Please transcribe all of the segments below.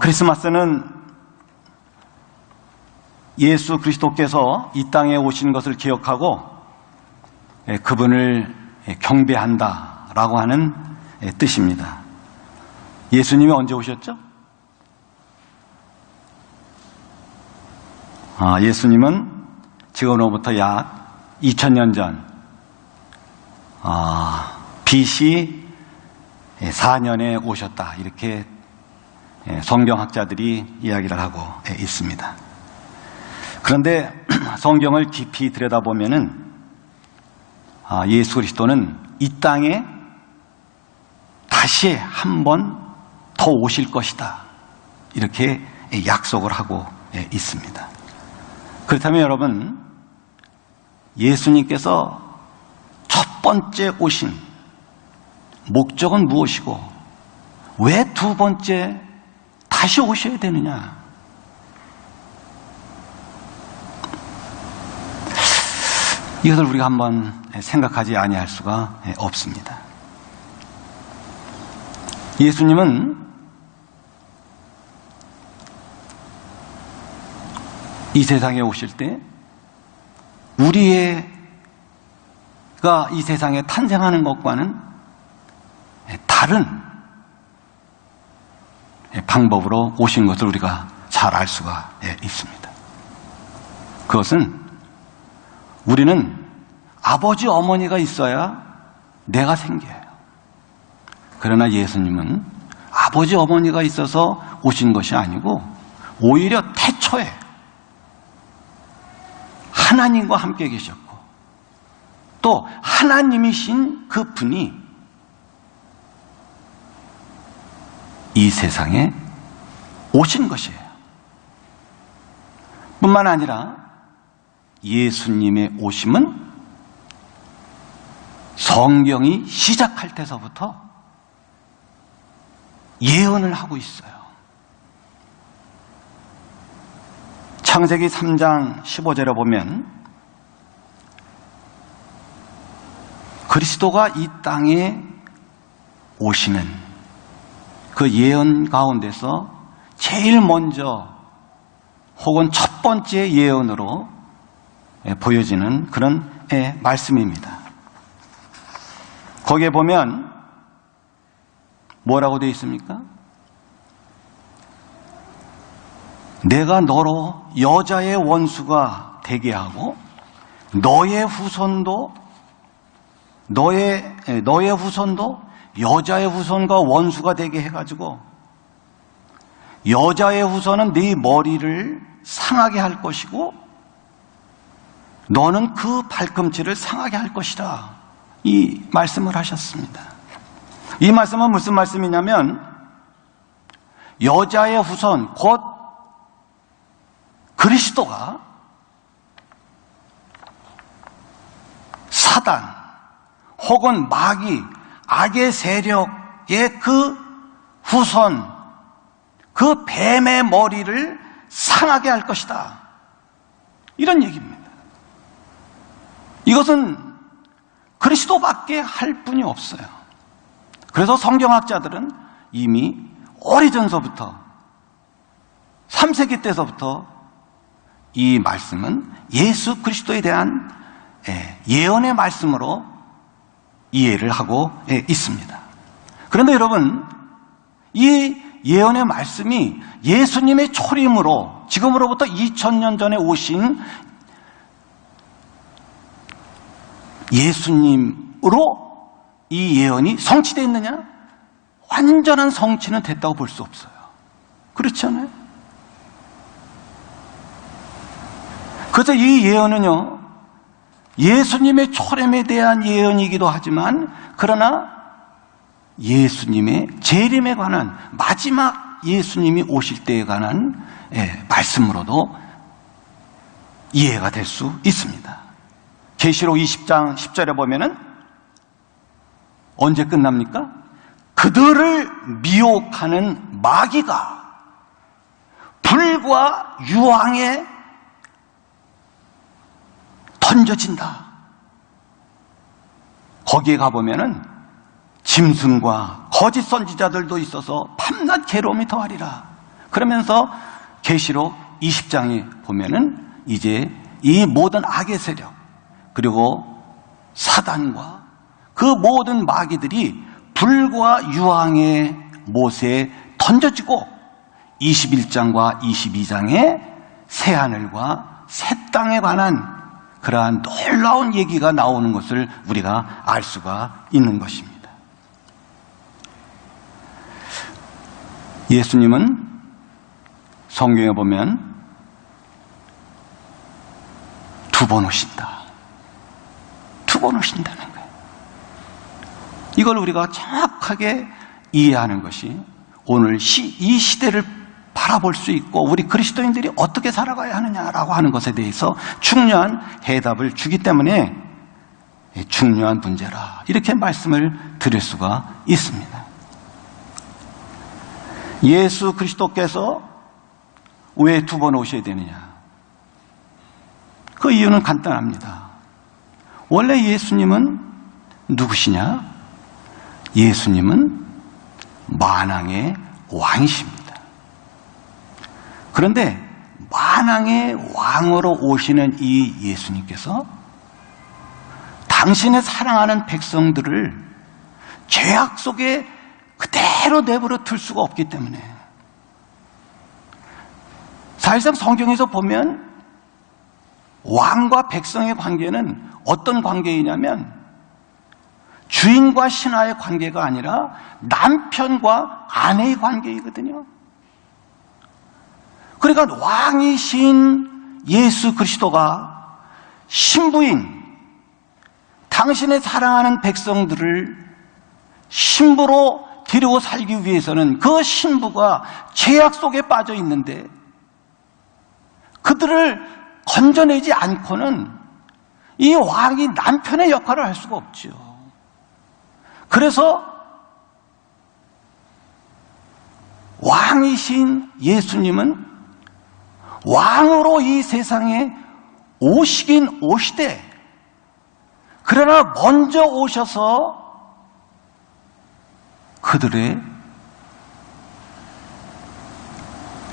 크리스마스는 예수 그리스도께서 이 땅에 오신 것을 기억하고 그분을 경배한다라고 하는 뜻입니다. 예수님이 언제 오셨죠? 예수님은 지금으로부터 약 2000년 전 BC 4년에 오셨다, 이렇게 성경학자들이 이야기를 하고 있습니다. 그런데 성경을 깊이 들여다보면은 예수 그리스도는 이 땅에 다시 한 번 더 오실 것이다, 이렇게 약속을 하고 있습니다. 그렇다면 여러분, 예수님께서 첫 번째 오신 목적은 무엇이고 왜 두 번째 다시 오셔야 되느냐? 이것을 우리가 한번 생각하지 아니할 수가 없습니다. 예수님은 이 세상에 오실 때 우리가 이 세상에 탄생하는 것과는 다른 방법으로 오신 것을 우리가 잘 알 수가 있습니다. 그것은 우리는 아버지 어머니가 있어야 내가 생겨요. 그러나 예수님은 아버지 어머니가 있어서 오신 것이 아니고 오히려 태초에 하나님과 함께 계셨고 또 하나님이신 그 분이 이 세상에 오신 것이에요. 뿐만 아니라 예수님의 오심은 성경이 시작할 때서부터 예언을 하고 있어요. 창세기 3장 15절에 보면 그리스도가 이 땅에 오시는 그 예언 가운데서 제일 먼저 혹은 첫 번째 예언으로 보여지는 그런 말씀입니다. 거기에 보면 뭐라고 되어 있습니까? 내가 너로 여자의 원수가 되게 하고 너의 후손도 여자의 후손과 원수가 되게 해가지고 여자의 후손은 네 머리를 상하게 할 것이고 너는 그 발꿈치를 상하게 할 것이라, 이 말씀을 하셨습니다. 이 말씀은 무슨 말씀이냐면 여자의 후손 곧 그리스도가 사단 혹은 마귀, 악의 세력의 그 후손, 그 뱀의 머리를 상하게 할 것이다, 이런 얘기입니다. 이것은 그리스도밖에 할 분이 없어요. 그래서 성경학자들은 이미 오래전서부터 3세기 때서부터 이 말씀은 예수 그리스도에 대한 예언의 말씀으로 이해를 하고 있습니다. 그런데 여러분, 이 예언의 말씀이 예수님의 초림으로 지금으로부터 2000년 전에 오신 예수님으로 이 예언이 성취됐느냐? 완전한 성취는 됐다고 볼 수 없어요. 그렇지 않아요? 그래서 이 예언은요, 예수님의 초림에 대한 예언이기도 하지만 그러나 예수님의 재림에 관한, 마지막 예수님이 오실 때에 관한 말씀으로도 이해가 될 수 있습니다. 계시록 20장 10절에 보면은 언제 끝납니까? 그들을 미혹하는 마귀가 불과 유황에 던져진다. 거기에 가보면은 짐승과 거짓 선지자들도 있어서 밤낮 괴로움이 더하리라. 그러면서 계시록 20장에 보면은 이제 이 모든 악의 세력 그리고 사단과 그 모든 마귀들이 불과 유황의 못에 던져지고 21장과 22장에 새하늘과 새 땅에 관한 그러한 놀라운 얘기가 나오는 것을 우리가 알 수가 있는 것입니다. 예수님은 성경에 보면 두 번 오신다. 두 번 오신다는 거예요. 이걸 우리가 정확하게 이해하는 것이 오늘 이 시대를 바라볼 수 있고 우리 그리스도인들이 어떻게 살아가야 하느냐라고 하는 것에 대해서 중요한 해답을 주기 때문에 중요한 문제라 이렇게 말씀을 드릴 수가 있습니다. 예수 그리스도께서 왜 두 번 오셔야 되느냐? 그 이유는 간단합니다. 원래 예수님은 누구시냐? 예수님은 만왕의 왕이십니다. 그런데 만왕의 왕으로 오시는 이 예수님께서 당신의 사랑하는 백성들을 죄악 속에 그대로 내버려 둘 수가 없기 때문에 사실상 성경에서 보면 왕과 백성의 관계는 어떤 관계이냐면 주인과 신하의 관계가 아니라 남편과 아내의 관계이거든요. 그러니까 왕이신 예수 그리스도가 신부인 당신의 사랑하는 백성들을 신부로 데리고 살기 위해서는 그 신부가 죄악 속에 빠져 있는데 그들을 건져내지 않고는 이 왕이 남편의 역할을 할 수가 없죠. 그래서 왕이신 예수님은 왕으로 이 세상에 오시긴 오시되 그러나 먼저 오셔서 그들의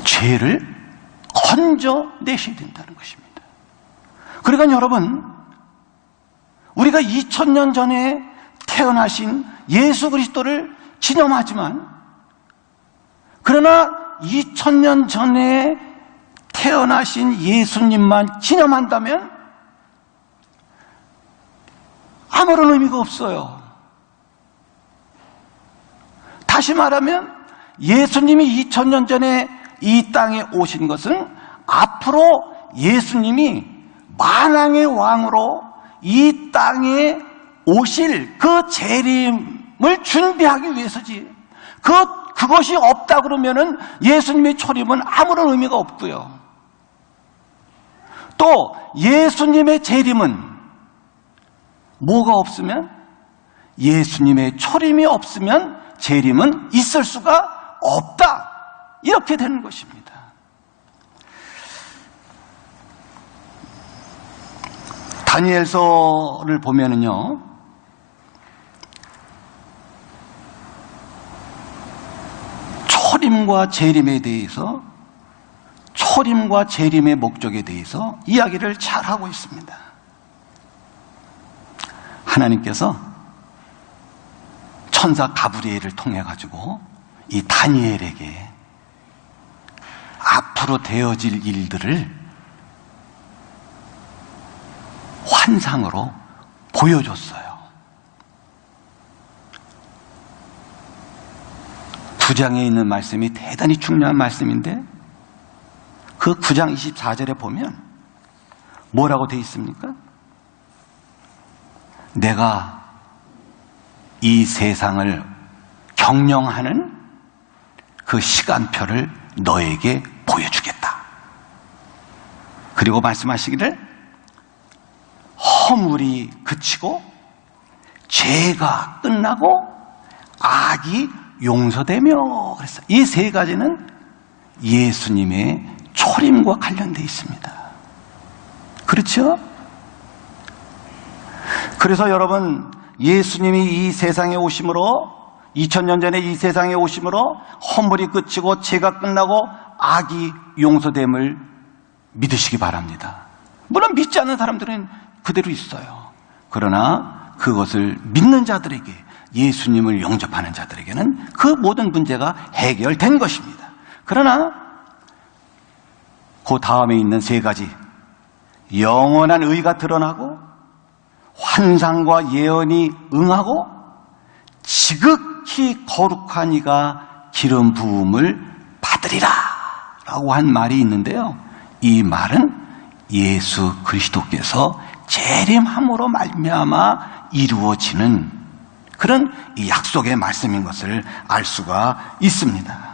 죄를 건져내셔야 된다는 것입니다. 그러니까 여러분, 우리가 2000년 전에 태어나신 예수 그리스도를 기념하지만 그러나 2000년 전에 태어나신 예수님만 기념한다면 아무런 의미가 없어요. 다시 말하면 예수님이 2000년 전에 이 땅에 오신 것은 앞으로 예수님이 만왕의 왕으로 이 땅에 오실 그 재림을 준비하기 위해서지. 그것이 없다 그러면은 예수님의 초림은 아무런 의미가 없고요. 또 예수님의 재림은 뭐가 없으면 예수님의 초림이 없으면 재림은 있을 수가 없다. 이렇게 되는 것입니다. 다니엘서를 보면은요, 초림과 재림에 대해서, 초림과 재림의 목적에 대해서 이야기를 잘 하고 있습니다. 하나님께서 천사 가브리엘을 통해 가지고 이 다니엘에게 앞으로 되어질 일들을 환상으로 보여줬어요. 9장에 있는 말씀이 대단히 중요한 말씀인데 그 9장 24절에 보면 뭐라고 되어 있습니까? 내가 이 세상을 경영하는 그 시간표를 너에게 보여주겠다. 그리고 말씀하시기를 허물이 그치고 죄가 끝나고 악이 용서되며 그랬어요. 이 세 가지는 예수님의 초림과 관련되어 있습니다. 그렇죠? 그래서 여러분, 예수님이 이 세상에 오심으로 2000년 전에 이 세상에 오심으로 허물이 그치고 죄가 끝나고 악이 용서됨을 믿으시기 바랍니다. 물론 믿지 않는 사람들은 그대로 있어요. 그러나 그것을 믿는 자들에게, 예수님을 영접하는 자들에게는 그 모든 문제가 해결된 것입니다. 그러나 그 다음에 있는 세 가지, 영원한 의가 드러나고 환상과 예언이 응하고 지극히 거룩한 이가 기름 부음을 받으리라 라고 한 말이 있는데요, 이 말은 예수 그리스도께서 재림함으로 말미암아 이루어지는 그런 이 약속의 말씀인 것을 알 수가 있습니다.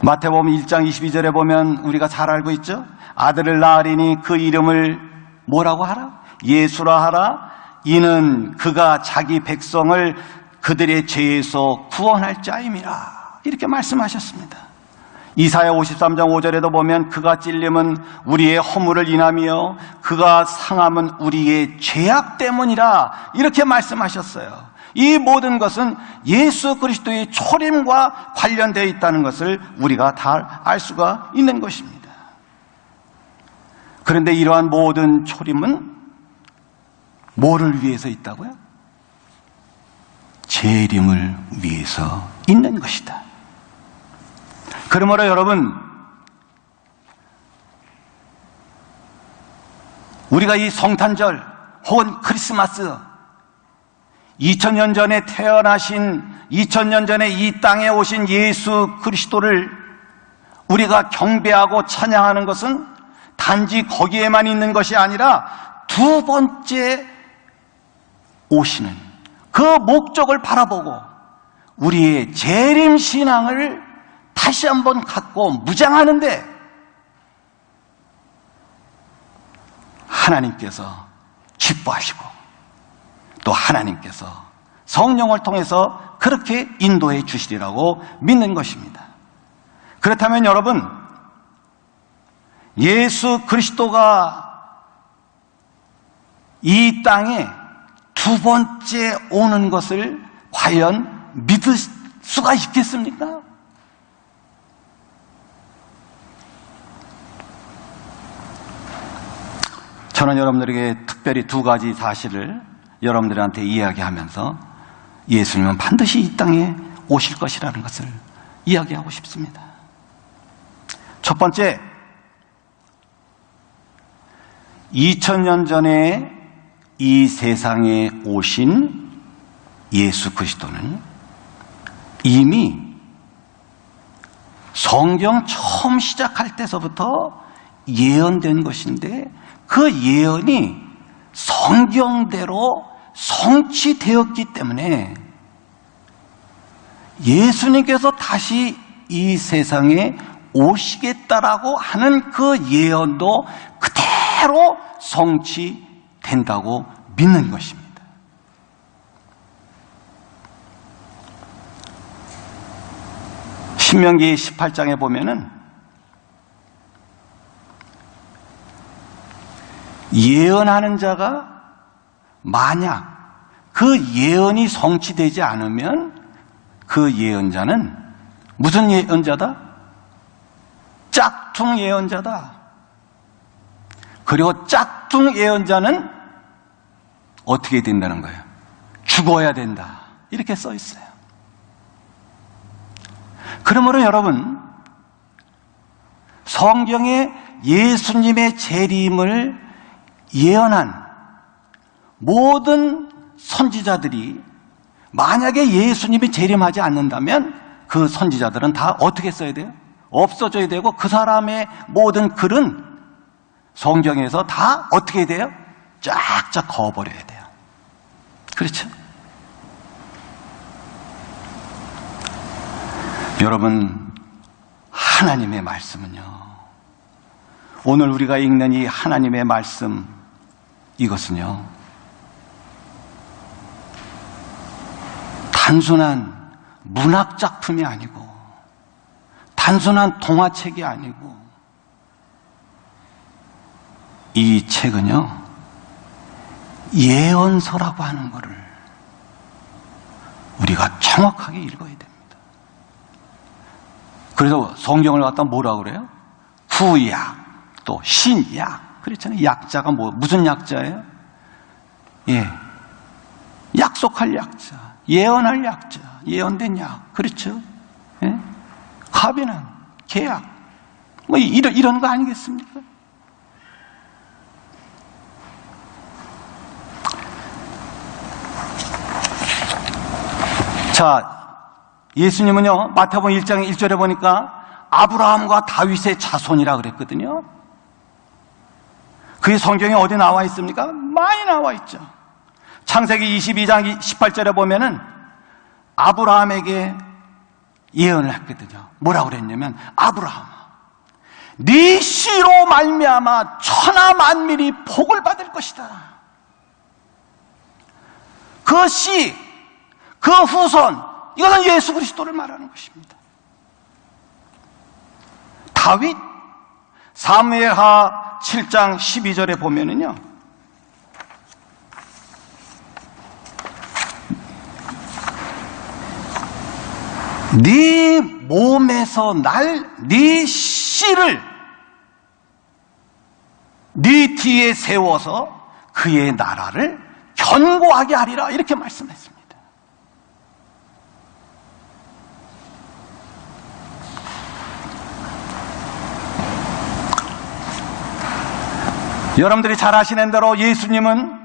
마태복음 1장 22절에 보면 우리가 잘 알고 있죠? 아들을 낳으리니 그 이름을 뭐라고 하라? 예수라 하라. 이는 그가 자기 백성을 그들의 죄에서 구원할 자임이라. 이렇게 말씀하셨습니다. 이사야 53장 5절에도 보면 그가 찔림은 우리의 허물을 인하며 그가 상함은 우리의 죄악 때문이라. 이렇게 말씀하셨어요. 이 모든 것은 예수 그리스도의 초림과 관련되어 있다는 것을 우리가 다 알 수가 있는 것입니다. 그런데 이러한 모든 초림은 뭐를 위해서 있다고요? 재림을 위해서 있는 것이다. 그러므로 여러분, 우리가 이 성탄절 혹은 크리스마스, 2000년 전에 태어나신, 2000년 전에 이 땅에 오신 예수 그리스도를 우리가 경배하고 찬양하는 것은 단지 거기에만 있는 것이 아니라 두 번째 오시는 그 목적을 바라보고 우리의 재림 신앙을 다시 한번 갖고 무장하는데 하나님께서 기뻐하시고 또 하나님께서 성령을 통해서 그렇게 인도해 주시리라고 믿는 것입니다. 그렇다면 여러분, 예수 그리스도가 이 땅에 두 번째 오는 것을 과연 믿을 수가 있겠습니까? 저는 여러분들에게 특별히 두 가지 사실을 여러분들한테 이야기하면서 예수님은 반드시 이 땅에 오실 것이라는 것을 이야기하고 싶습니다. 첫 번째, 2000년 전에 이 세상에 오신 예수 그리스도는 이미 성경 처음 시작할 때서부터 예언된 것인데 그 예언이 성경대로 성취되었기 때문에 예수님께서 다시 이 세상에 오시겠다라고 하는 그 예언도 그대로 성취된다고 믿는 것입니다. 신명기 18장에 보면은 예언하는 자가 만약 그 예언이 성취되지 않으면 그 예언자는 무슨 예언자다? 짝퉁 예언자다. 그리고 짝퉁 예언자는 어떻게 된다는 거예요? 죽어야 된다. 이렇게 써 있어요. 그러므로 여러분, 성경에 예수님의 재림을 예언한 모든 선지자들이 만약에 예수님이 재림하지 않는다면 그 선지자들은 다 어떻게 써야 돼요? 없어져야 되고 그 사람의 모든 글은 성경에서 다 어떻게 돼요? 쫙쫙 그어버려야 돼요. 그렇죠? 여러분, 하나님의 말씀은요, 오늘 우리가 읽는 이 하나님의 말씀, 이것은요 단순한 문학작품이 아니고 단순한 동화책이 아니고 이 책은요 예언서라고 하는 것을 우리가 정확하게 읽어야 됩니다. 그래서 성경을 갖다 뭐라 그래요? 구약, 또 신약. 그렇잖아요. 약자가 무슨 약자예요? 예. 약속할 약자, 예언할 약자, 예언된 약. 그렇죠? 예? 카비는 계약. 뭐 이런 거 아니겠습니까? 자, 예수님은요, 마태복음 1장 1절에 보니까 아브라함과 다윗의 자손이라 그랬거든요. 그게 성경에 어디 나와 있습니까? 많이 나와 있죠. 창세기 22장 18절에 보면은 아브라함에게 예언을 했거든요. 뭐라고 그랬냐면, 아브라함아, 네 씨로 말미암아 천하 만민이 복을 받을 것이다. 그 씨, 그 후손, 이것은 예수 그리스도를 말하는 것입니다. 다윗, 사무엘하 7장 12절에 보면은요, 네 몸에서 네 씨를 네 뒤에 세워서 그의 나라를 견고하게 하리라, 이렇게 말씀했습니다. 여러분들이 잘 아시는 대로 예수님은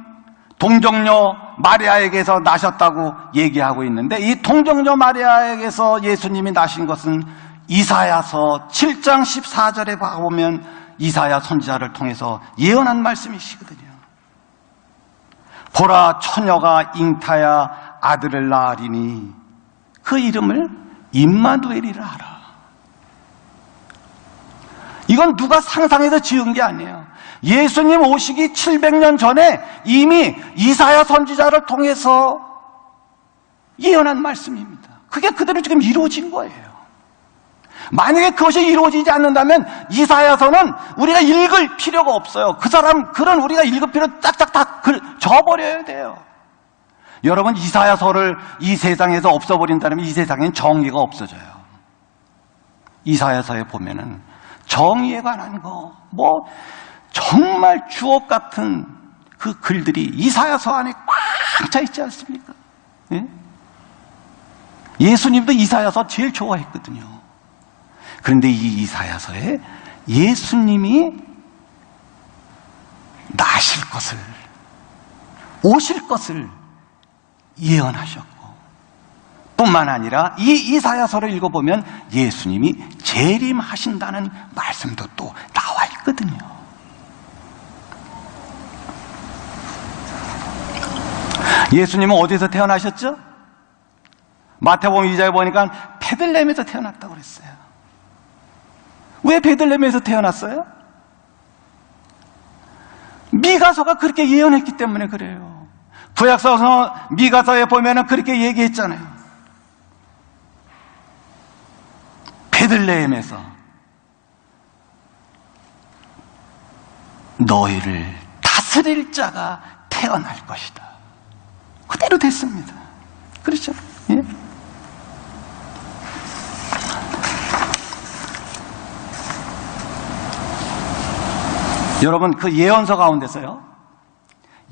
동정녀 마리아에게서 나셨다고 얘기하고 있는데, 이 동정녀 마리아에게서 예수님이 나신 것은 이사야서 7장 14절에 보면 이사야 선지자를 통해서 예언한 말씀이시거든요. 보라, 처녀가 잉타야 아들을 낳으리니 그 이름을 임마누엘이라 하라. 이건 누가 상상해서 지은 게 아니에요. 예수님 오시기 700년 전에 이미 이사야 선지자를 통해서 예언한 말씀입니다. 그게 그대로 지금 이루어진 거예요. 만약에 그것이 이루어지지 않는다면 이사야서는 우리가 읽을 필요가 없어요. 글은 우리가 읽을 필요 짝짝 다 져버려야 돼요. 여러분, 이사야서를 이 세상에서 없어버린다면 이 세상엔 정의가 없어져요. 이사야서에 보면은 정의에 관한 거, 정말 주옥 같은 그 글들이 이사야서 안에 꽉 차 있지 않습니까? 예? 예수님도 이사야서 제일 좋아했거든요. 그런데 이 이사야서에 예수님이 나실 것을, 오실 것을 예언하셨고, 뿐만 아니라 이 이사야서를 읽어보면 예수님이 재림하신다는 말씀도 또 나와 있거든요. 예수님은 어디서 태어나셨죠? 마태복음 2장에 보니까 베들레헴에서 태어났다고 그랬어요. 왜 베들레헴에서 태어났어요? 미가서가 그렇게 예언했기 때문에 그래요. 구약서 미가서에 보면은 그렇게 얘기했잖아요. 베들레헴에서 너희를 다스릴 자가 태어날 것이다. 그대로 됐습니다. 그렇죠? 예? 여러분, 그 예언서 가운데서요,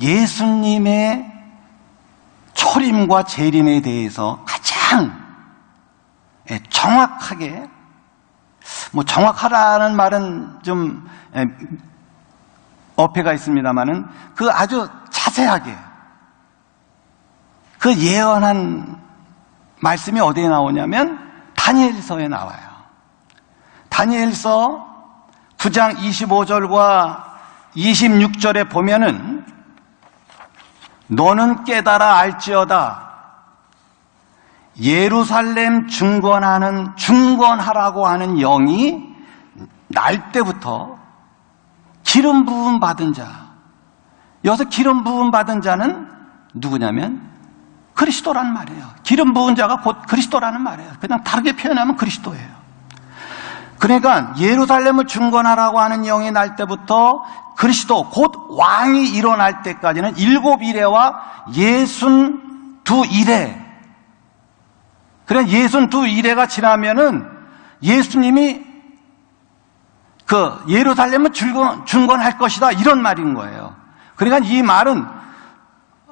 예수님의 초림과 재림에 대해서 가장 정확하게, 정확하다는 말은 좀 어폐가 있습니다만은 그 아주 자세하게 그 예언한 말씀이 어디에 나오냐면 다니엘서에 나와요. 다니엘서 9장 25절과 26절에 보면은 너는 깨달아 알지어다. 예루살렘 중건하라고 하는 영이 날 때부터 기름 부음 받은 자. 여기서 기름 부음 받은 자는 누구냐면 그리스도라는 말이에요. 기름 부은 자가 곧 그리스도라는 말이에요. 그냥 다르게 표현하면 그리스도예요. 그러니까 예루살렘을 중건하라고 하는 영이 날 때부터 그리스도 곧 왕이 일어날 때까지는 7이레와 62이레. 그래 62이레가 지나면은 예수님이 그 예루살렘은 중건할 것이다, 이런 말인 거예요. 그러니까 이 말은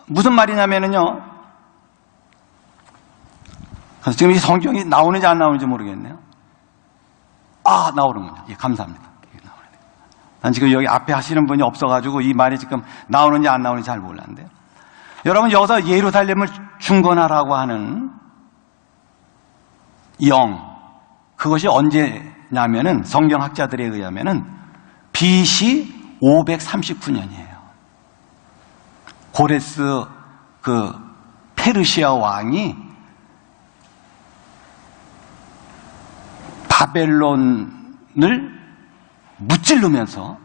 무슨 말이냐면요, 지금 이 성경이 나오는지 안 나오는지 모르겠네요. 아, 나오는군요. 예, 감사합니다. 난 지금 여기 앞에 하시는 분이 없어가지고 이 말이 지금 나오는지 안 나오는지 잘 몰랐는데요. 여러분, 여기서 예루살렘을 중건하라고 하는 그것이 언제냐면은 성경학자들에 의하면은 BC 539년이에요. 고레스 그 페르시아 왕이 바벨론을 무찌르면서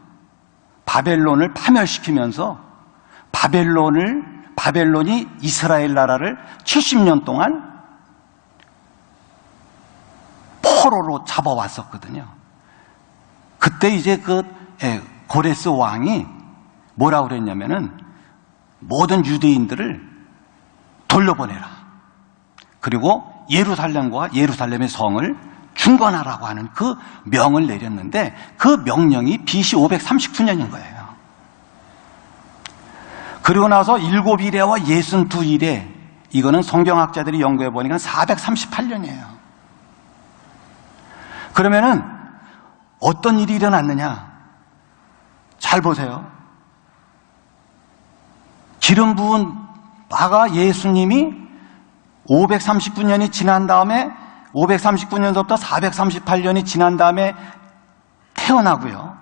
바벨론을 파멸시키면서 바벨론이 이스라엘 나라를 70년 동안 포로로 잡아왔었거든요. 그때 이제 고레스 왕이 뭐라고 그랬냐면은 모든 유대인들을 돌려보내라. 그리고 예루살렘과 예루살렘의 성을 중건하라고 하는 그 명을 내렸는데, 그 명령이 BC 539년인 거예요. 그리고 나서 7일에와 62일에, 이거는 성경학자들이 연구해 보니까 438년이에요. 그러면은 어떤 일이 일어났느냐? 잘 보세요. 기름 부은 바가 예수님이 539년이 지난 다음에 539년서부터 438년이 지난 다음에 태어나고요.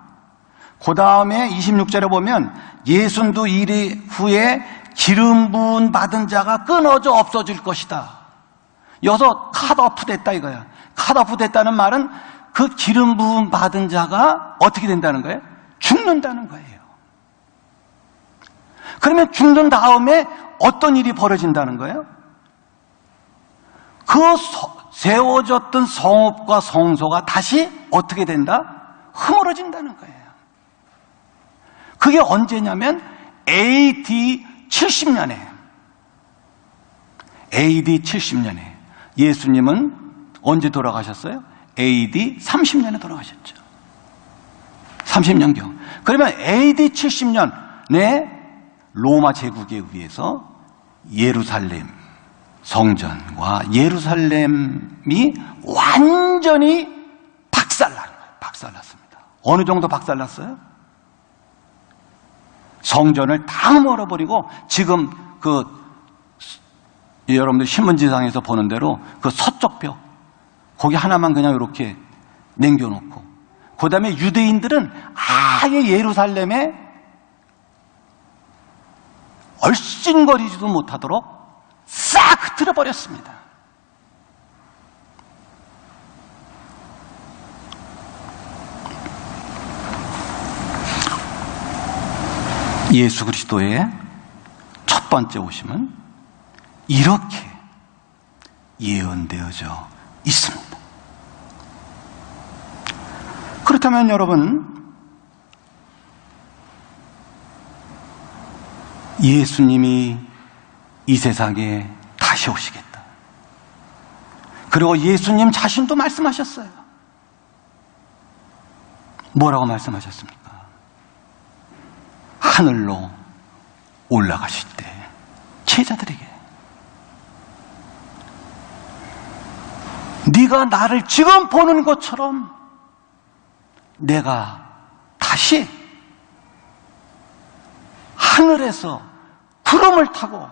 그 다음에 26절에 보면 62일 후에 기름 부은 받은 자가 끊어져 없어질 것이다. 여기서 컷오프 됐다 이거야. 컷오프 됐다는 말은 그 기름 부은 받은 자가 어떻게 된다는 거예요? 죽는다는 거예요. 그러면 죽는 다음에 어떤 일이 벌어진다는 거예요? 그 세워졌던 성읍과 성소가 다시 어떻게 된다? 허물어진다는 거예요. 그게 언제냐면 AD 70년에 예수님은 언제 돌아가셨어요? AD 30년에 돌아가셨죠. 30년경. 그러면 AD 70년에 로마 제국에 의해서 예루살렘 성전과 예루살렘이 완전히 박살났습니다. 어느 정도 박살났어요? 성전을 다 멀어버리고, 지금 여러분들 신문지상에서 보는 대로 그 서쪽 벽, 거기 하나만 그냥 이렇게 남겨놓고, 그 다음에 유대인들은 아예 예루살렘에 얼씬거리지도 못하도록 싹 흩어버렸습니다. 예수 그리스도의 첫 번째 오심은 이렇게 예언되어져 있습니다. 그렇다면 여러분, 예수님이 이 세상에 다시 오시겠다. 그리고 예수님 자신도 말씀하셨어요. 뭐라고 말씀하셨습니까? 하늘로 올라가실 때 제자들에게 네가 나를 지금 보는 것처럼 내가 다시 하늘에서 구름을 타고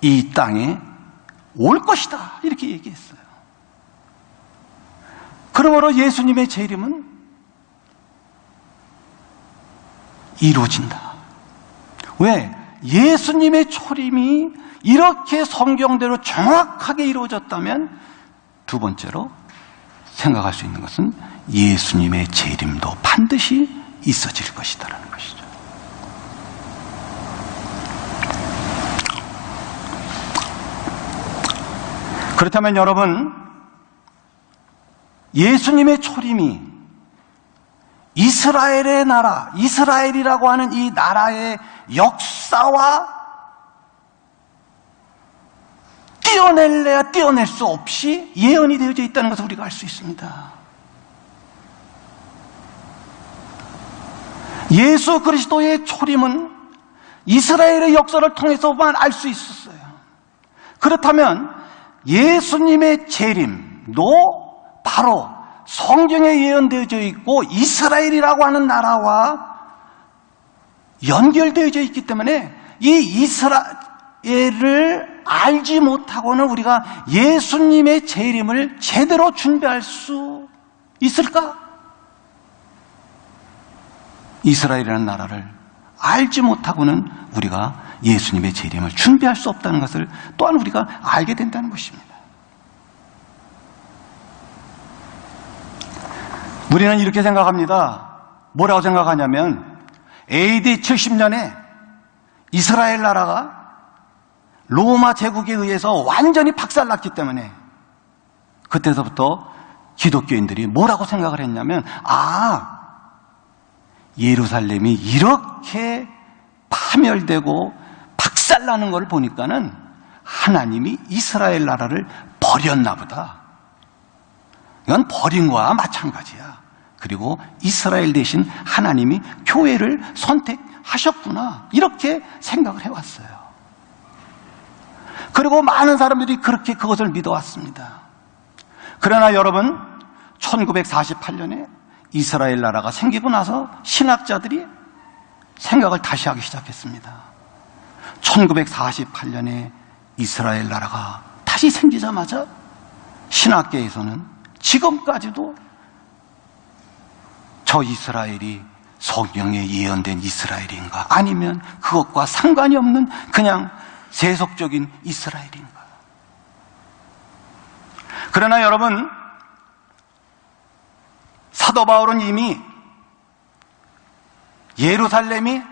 이 땅에 올 것이다, 이렇게 얘기했어요. 그러므로 예수님의 재림은 이루어진다. 왜? 예수님의 초림이 이렇게 성경대로 정확하게 이루어졌다면, 두 번째로 생각할 수 있는 것은 예수님의 재림도 반드시 있어질 것이다라는 것이죠. 그렇다면 여러분, 예수님의 초림이 이스라엘의 나라, 이스라엘이라고 하는 이 나라의 역사와 떼어낼래야 떼어낼 수 없이 예언이 되어져 있다는 것을 우리가 알 수 있습니다. 예수 그리스도의 초림은 이스라엘의 역사를 통해서만 알 수 있었어요. 그렇다면 예수님의 재림도 바로 성경에 예언되어져 있고 이스라엘이라고 하는 나라와 연결되어져 있기 때문에 이 이스라엘을 알지 못하고는 우리가 예수님의 재림을 제대로 준비할 수 있을까? 이스라엘이라는 나라를 알지 못하고는 우리가 예수님의 재림을 준비할 수 없다는 것을 또한 우리가 알게 된다는 것입니다. 우리는 이렇게 생각합니다. 뭐라고 생각하냐면 AD 70년에 이스라엘 나라가 로마 제국에 의해서 완전히 박살났기 때문에 그때서부터 기독교인들이 뭐라고 생각을 했냐면 예루살렘이 이렇게 파멸되고 박살나는 걸 보니까는 하나님이 이스라엘 나라를 버렸나 보다. 이건 버린 거와 마찬가지야. 그리고 이스라엘 대신 하나님이 교회를 선택하셨구나, 이렇게 생각을 해왔어요. 그리고 많은 사람들이 그렇게 그것을 믿어왔습니다. 그러나 여러분, 1948년에 이스라엘 나라가 생기고 나서 신학자들이 생각을 다시 하기 시작했습니다. 1948년에 이스라엘 나라가 다시 생기자마자 신학계에서는 지금까지도 저 이스라엘이 성경에 예언된 이스라엘인가, 아니면 그것과 상관이 없는 그냥 세속적인 이스라엘인가. 그러나 여러분, 사도 바울은 이미 예루살렘이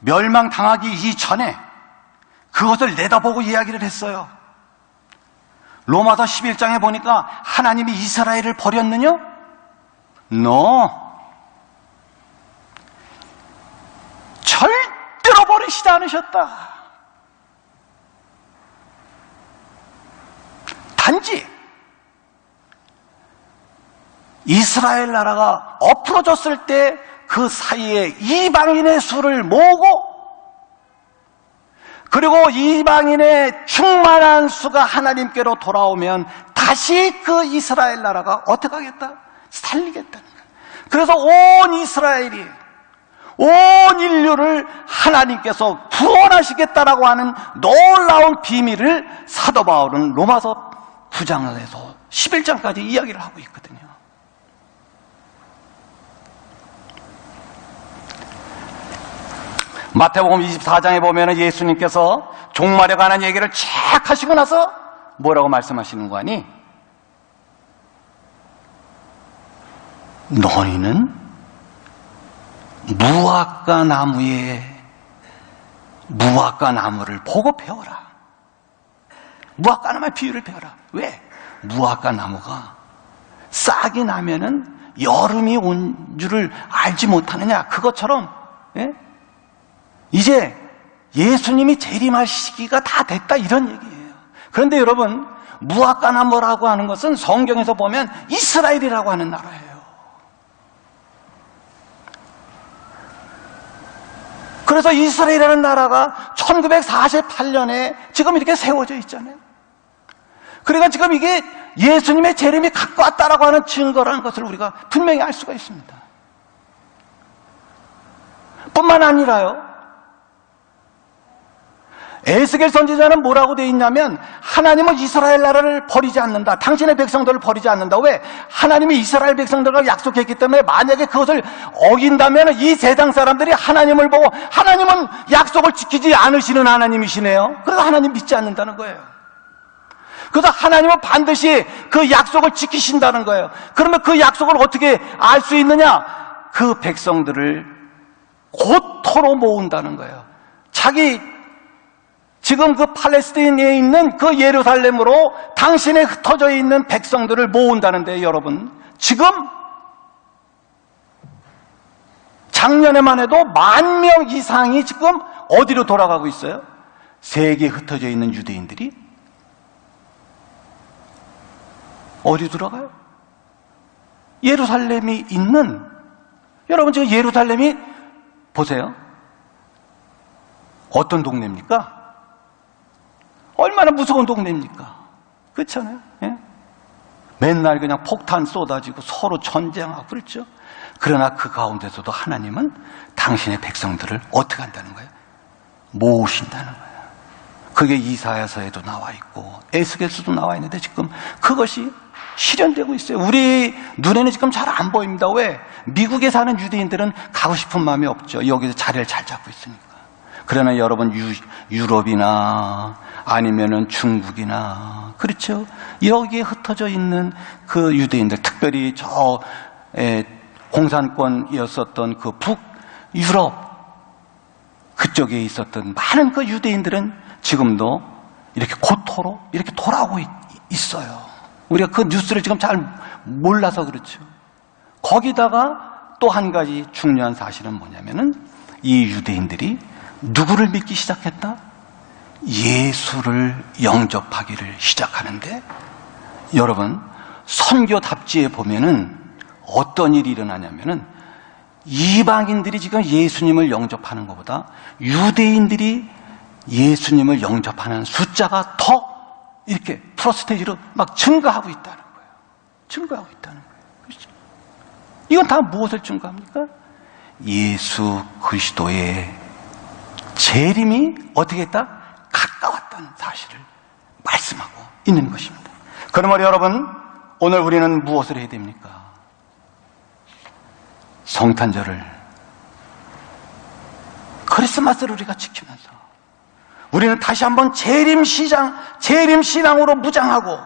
멸망당하기 이전에 그것을 내다보고 이야기를 했어요. 로마서 11장에 보니까 하나님이 이스라엘을 버렸느냐? No. 절대로 버리시지 않으셨다. 단지 이스라엘 나라가 엎어졌을 때 그 사이에 이방인의 수를 모으고, 그리고 이방인의 충만한 수가 하나님께로 돌아오면 다시 그 이스라엘 나라가 어떻게 하겠다? 살리겠다는 거예요. 그래서 온 이스라엘이, 온 인류를 하나님께서 구원하시겠다라고 하는 놀라운 비밀을 사도 바울은 로마서 9장에서 11장까지 이야기를 하고 있거든요. 마태복음 24장에 보면 예수님께서 종말에 관한 얘기를 쫙 하시고 나서 뭐라고 말씀하시는 거 아니? 너희는 무화과 나무를 보고 배워라. 무화과 나무의 비유를 배워라. 왜? 무화과 나무가 싹이 나면은 여름이 온 줄을 알지 못하느냐? 그것처럼, 이제 예수님이 재림할 시기가 다 됐다, 이런 얘기예요. 그런데 여러분, 무화과 나무라고 하는 것은 성경에서 보면 이스라엘이라고 하는 나라예요. 그래서 이스라엘이라는 나라가 1948년에 지금 이렇게 세워져 있잖아요. 그러니까 지금 이게 예수님의 재림이 가까웠다라고 하는 증거라는 것을 우리가 분명히 알 수가 있습니다. 뿐만 아니라요, 에스겔 선지자는 뭐라고 되어 있냐면, 하나님은 이스라엘 나라를 버리지 않는다, 당신의 백성들을 버리지 않는다. 왜? 하나님이 이스라엘 백성들과 약속했기 때문에 만약에 그것을 어긴다면 이 세상 사람들이 하나님을 보고, 하나님은 약속을 지키지 않으시는 하나님이시네요, 그래서 하나님 믿지 않는다는 거예요. 그래서 하나님은 반드시 그 약속을 지키신다는 거예요. 그러면 그 약속을 어떻게 알 수 있느냐? 그 백성들을 고토로 모은다는 거예요. 지금 그 팔레스타인에 있는 그 예루살렘으로 당신에 흩어져 있는 백성들을 모은다는데, 여러분, 지금 작년에만 해도 10,000명 이상이 지금 어디로 돌아가고 있어요? 세계에 흩어져 있는 유대인들이 어디 들어가요? 예루살렘이 있는, 여러분 지금 예루살렘이 보세요. 어떤 동네입니까? 얼마나 무서운 동네입니까? 그렇잖아요. 예? 맨날 그냥 폭탄 쏟아지고 서로 전쟁하고 그렇죠. 그러나 그 가운데서도 하나님은 당신의 백성들을 어떻게 한다는 거예요? 모으신다는 거예요. 그게 이사야서에도 나와 있고 에스겔서도 나와 있는데 지금 그것이 실현되고 있어요. 우리 눈에는 지금 잘 안 보입니다. 왜? 미국에 사는 유대인들은 가고 싶은 마음이 없죠. 여기서 자리를 잘 잡고 있으니까. 그러나 여러분 유럽이나 아니면은 중국이나 그렇죠. 여기에 흩어져 있는 그 유대인들, 특별히 저 공산권이었었던 그 북유럽 그쪽에 있었던 많은 그 유대인들은 지금도 이렇게 고토로 이렇게 돌아오고 있어요. 우리가 그 뉴스를 지금 잘 몰라서 그렇죠. 거기다가 또 한 가지 중요한 사실은 뭐냐면은 이 유대인들이 누구를 믿기 시작했다? 예수를 영접하기를 시작하는데, 여러분 선교 답지에 보면은 어떤 일이 일어나냐면은 이방인들이 지금 예수님을 영접하는 것보다 유대인들이 예수님을 영접하는 숫자가 더 이렇게 프로스테이지로 막 증가하고 있다는 거예요. 증가하고 있다는 거예요. 그렇죠? 이건 다 무엇을 증가합니까? 예수 그리스도의 재림이 어떻게 했다? 가까웠다는 사실을 말씀하고 있는 것입니다. 그러므로 여러분, 오늘 우리는 무엇을 해야 됩니까? 성탄절을, 크리스마스를 우리가 지키면서 우리는 다시 한번 재림신앙으로 무장하고,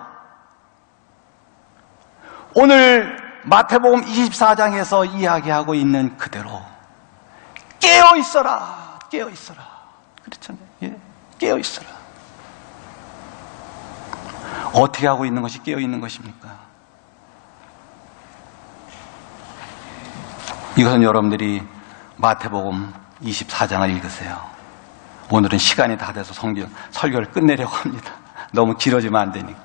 오늘 마태복음 24장에서 이야기하고 있는 그대로 깨어있어라, 깨어있어라. 그렇잖아요. 예, 깨어있어라. 어떻게 하고 있는 것이 깨어있는 것입니까? 이것은 여러분들이 마태복음 24장을 읽으세요. 오늘은 시간이 다 돼서 설교를 끝내려고 합니다. 너무 길어지면 안 되니까.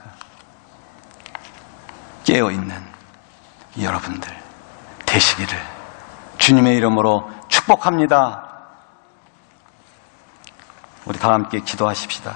깨어있는 여러분들 되시기를 주님의 이름으로 축복합니다. 우리 다 함께 기도하십시다.